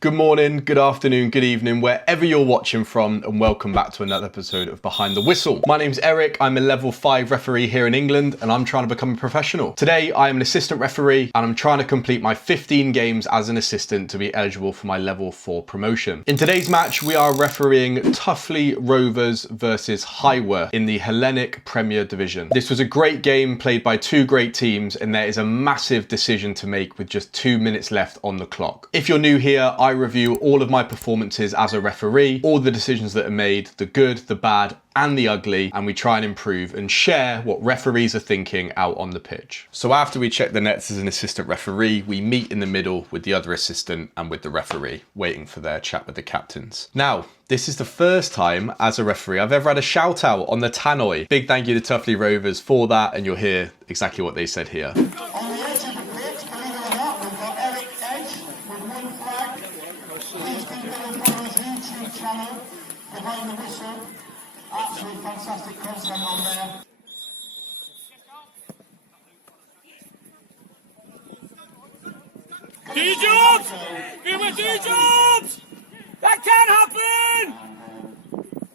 Good morning, good afternoon, good evening, wherever you're watching from, and welcome back to another episode of Behind the Whistle. My name's Eric, I'm a level 5 referee here in England, and I'm trying to become a professional. Today, I am an assistant referee, and I'm trying to complete my 15 games as an assistant to be eligible for my level 4 promotion. In today's match, we are refereeing Tuffley Rovers versus Highworth in the Hellenic Premier Division. This was a great game played by two great teams, and there is a massive decision to make with just 2 minutes left on the clock. If you're new here, I review all of my performances as a referee, all the decisions that are made, the good, the bad, and the ugly, and we try and improve and share what referees are thinking out on the pitch. So after we check the nets as an assistant referee, we meet in the middle with the other assistant and with the referee, waiting for their chat with the captains. Now, this is the first time as a referee I've ever had a shout out on the tannoy. Big thank you to Tuffley Rovers for that, and you'll hear exactly what they said here. Behind the Whistle, absolutely fantastic content on there. D-Jobs! Give it D-Jobs! That can happen!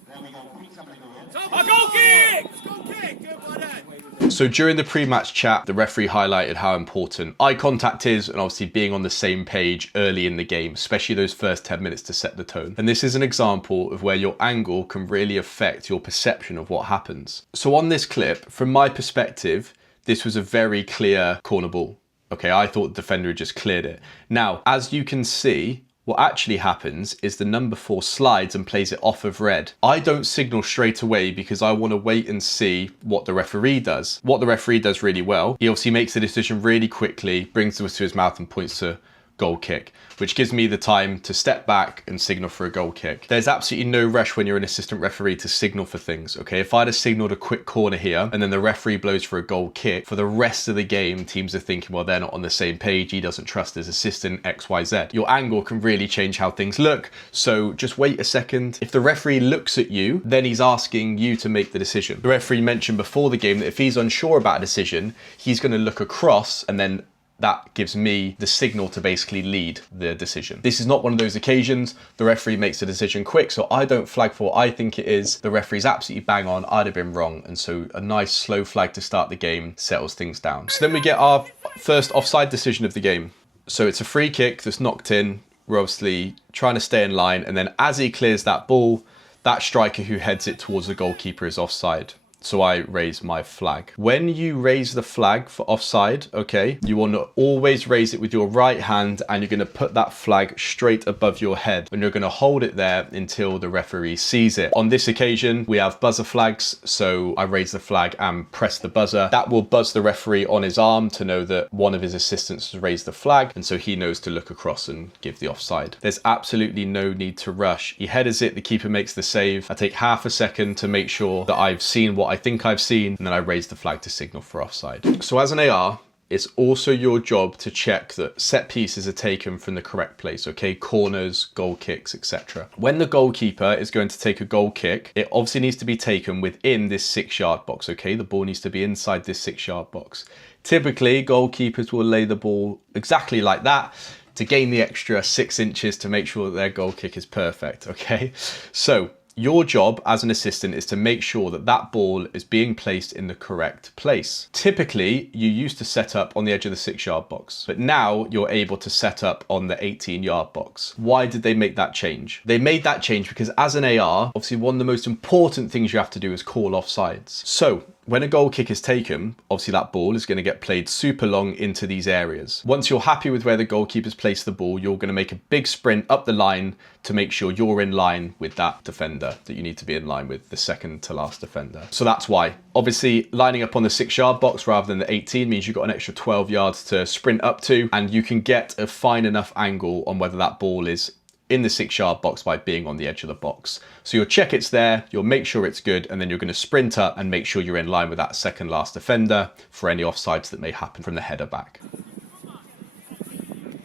There we go, quick somebody go in. A goal kick! Goal kick! Good one, So during the pre-match chat, the referee highlighted how important eye contact is, and obviously being on the same page early in the game, especially those first 10 minutes to set the tone. And this is an example of where your angle can really affect your perception of what happens. So on this clip, from my perspective, this was a very clear corner ball. Okay, I thought the defender had just cleared it. Now, as you can see, what actually happens is the number 4 slides and plays it off of red. I don't signal straight away because I want to wait and see what the referee does. What the referee does really well, he obviously makes the decision really quickly, brings it to his mouth and points to goal kick, which gives me the time to step back and signal for a goal kick. There's absolutely no rush when you're an assistant referee to signal for things, okay? If I'd have signaled a quick corner here and then the referee blows for a goal kick, for the rest of the game, teams are thinking, well, they're not on the same page, he doesn't trust his assistant, XYZ. Your angle can really change how things look, so just wait a second. If the referee looks at you, then he's asking you to make the decision. The referee mentioned before the game that if he's unsure about a decision, he's gonna look across, and then that gives me the signal to basically lead the decision. This is not one of those occasions. The referee makes the decision quick, so I don't flag for what I think it is. The referee's absolutely bang on. I'd have been wrong. And so a nice slow flag to start the game settles things down. So then we get our first offside decision of the game. So it's a free kick that's knocked in. We're obviously trying to stay in line. And then as he clears that ball, that striker who heads it towards the goalkeeper is offside. So I raise my flag. When you raise the flag for offside, okay, you want to always raise it with your right hand, and you're going to put that flag straight above your head, and you're going to hold it there until the referee sees it. On this occasion, we have buzzer flags, so I raise the flag and press the buzzer. That will buzz the referee on his arm to know that one of his assistants has raised the flag, and so he knows to look across and give the offside. There's absolutely no need to rush. He headers it, the keeper makes the save. I take half a second to make sure that I've seen what I think I've seen, and then I raise the flag to signal for offside. So as an AR, it's also your job to check that set pieces are taken from the correct place, okay? Corners, goal kicks, etc. When the goalkeeper is going to take a goal kick, it obviously needs to be taken within this 6-yard box, okay? The ball needs to be inside this 6-yard box. Typically, goalkeepers will lay the ball exactly like that to gain the extra 6 inches to make sure that their goal kick is perfect, okay? So your job as an assistant is to make sure that that ball is being placed in the correct place. Typically, you used to set up on the edge of the 6-yard box, but now you're able to set up on the 18-yard box. Why did they make that change? They made that change because as an AR, obviously one of the most important things you have to do is call offsides. So when a goal kick is taken, obviously that ball is going to get played super long into these areas. Once you're happy with where the goalkeeper's placed the ball, you're going to make a big sprint up the line to make sure you're in line with that defender that you need to be in line with, the second to last defender. So that's why. Obviously, lining up on the 6-yard box rather than the 18 means you've got an extra 12 yards to sprint up to, and you can get a fine enough angle on whether that ball is in the 6-yard box by being on the edge of the box. So you'll check it's there, you'll make sure it's good, and then you're going to sprint up and make sure you're in line with that second last defender for any offsides that may happen from the header back.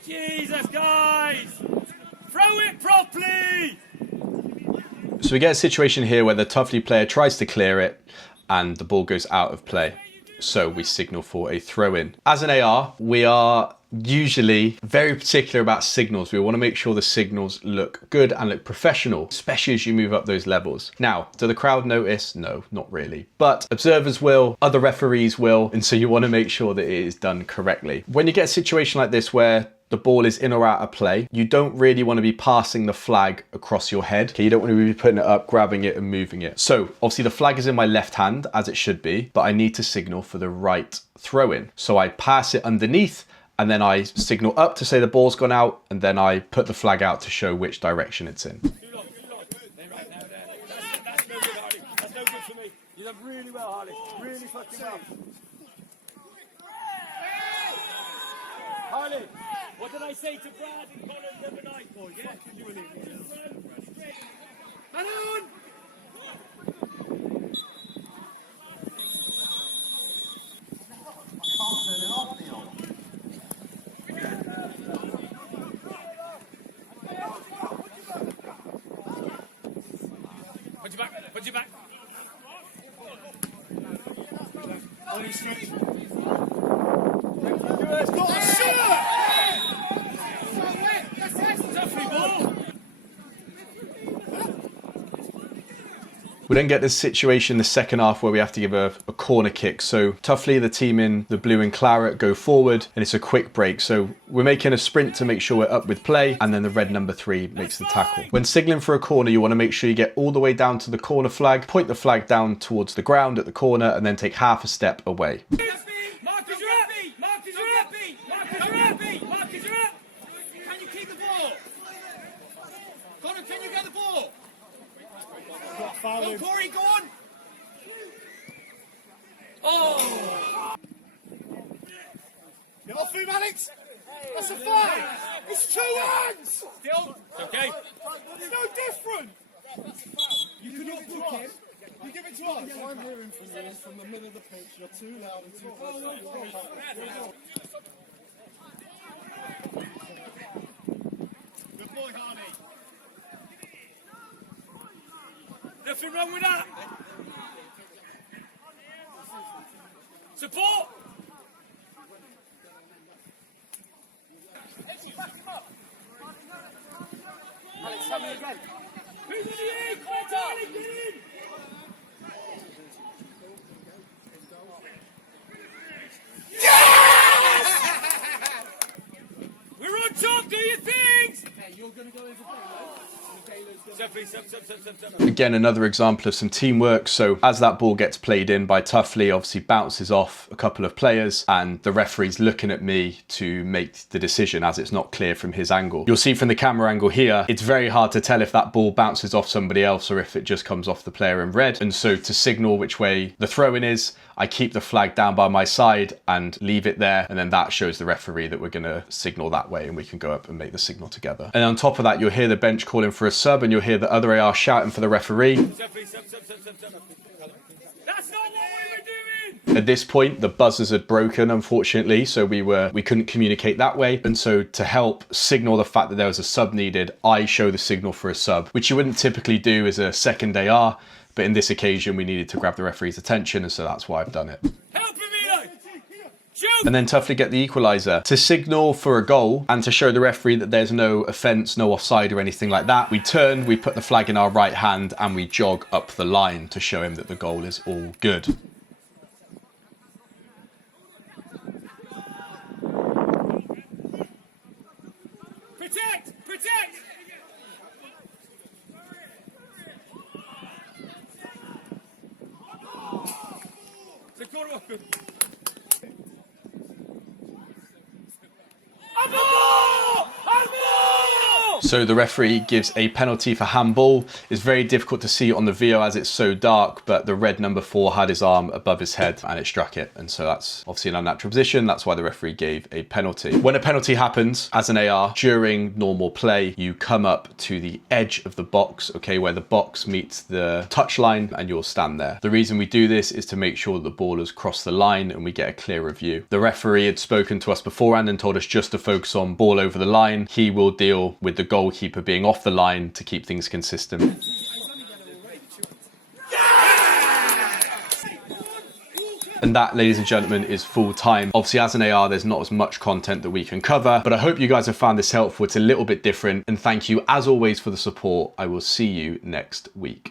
Jesus, guys! Throw it properly! So we get a situation here where the Tuffley player tries to clear it and the ball goes out of play. So we signal for a throw in. As an AR, we are Usually very particular about signals. We want to make sure the signals look good and look professional, especially as you move up those levels. Now, do the crowd notice? No, not really. But observers will, other referees will, and so you want to make sure that it is done correctly. When you get a situation like this where the ball is in or out of play, you don't really want to be passing the flag across your head. Okay, you don't want to be putting it up, grabbing it and moving it. So obviously the flag is in my left hand, as it should be, but I need to signal for the right throw in. So I pass it underneath and then I signal up to say the ball's gone out, and then I put the flag out to show which direction it's in. That's no good, Harley. That's no good for me. You done really well, Harley. Really fucking well. Harley, what did I say to Brad and Connor the other night, boys? Yeah? Man on! Put your back, put your back. Only stretch. Let's go! We then get this situation in the second half where we have to give a corner kick. So Toughly, the team in the blue and claret, go forward and it's a quick break. So we're making a sprint to make sure we're up with play, and then the red number 3 makes the tackle. When signaling for a corner, you want to make sure you get all the way down to the corner flag, point the flag down towards the ground at the corner, and then take half a step away. Marcus, you're up! Marcus, you're up! Marcus, you're up! Marcus, you're up! Can you keep the ball? Connor, can you get the ball? Go, Corey, go on! Oh! Get off him, Alex! That's a flag! It's 2 hands! Still? It's okay. It's no different! You cannot book him. You give it to us. I'm hearing from you from the middle of the pitch. You're too loud and too close. Good boy, Harney. Nothing wrong with that. Support. Alex, tell me again. Who's in the end? Come on, darling, get in. We're on top, do your things! You're going to go into Again, another example of some teamwork. So as that ball gets played in by Toughly, obviously bounces off a couple of players, and the referee's looking at me to make the decision as it's not clear from his angle. You'll see from the camera angle here, it's very hard to tell if that ball bounces off somebody else or if it just comes off the player in red. And so to signal which way the throw-in is, I keep the flag down by my side and leave it there, and then that shows the referee that we're going to signal that way, and we can go up and make the signal together. And on top of that, you'll hear the bench calling for a sub, and you'll hear the other AR shouting for the referee. That's not what we were doing! At this point, the buzzers had broken, unfortunately, so we couldn't communicate that way. And so to help signal the fact that there was a sub needed, I show the signal for a sub, which you wouldn't typically do as a second AR. But in this occasion, we needed to grab the referee's attention, and so that's why I've done it. Help him, Eli! Shoot! And then Toughly get the equaliser. To signal for a goal and to show the referee that there's no offence, no offside or anything like that, we turn, we put the flag in our right hand, and we jog up the line to show him that the goal is all good. Protect! Protect! So the referee gives a penalty for handball. It's very difficult to see on the VO as it's so dark, but the red number 4 had his arm above his head and it struck it. And so that's obviously an unnatural position. That's why the referee gave a penalty. When a penalty happens as an AR during normal play, you come up to the edge of the box, okay, where the box meets the touchline, and you'll stand there. The reason we do this is to make sure that the ball has crossed the line and we get a clearer view. The referee had spoken to us beforehand and told us just to focus on ball over the line. He will deal with the goalkeeper being off the line to keep things consistent. And that, ladies and gentlemen, is full time. Obviously, as an AR, there's not as much content that we can cover, but I hope you guys have found this helpful. It's a little bit different, and thank you as always for the support. I will see you next week.